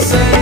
say.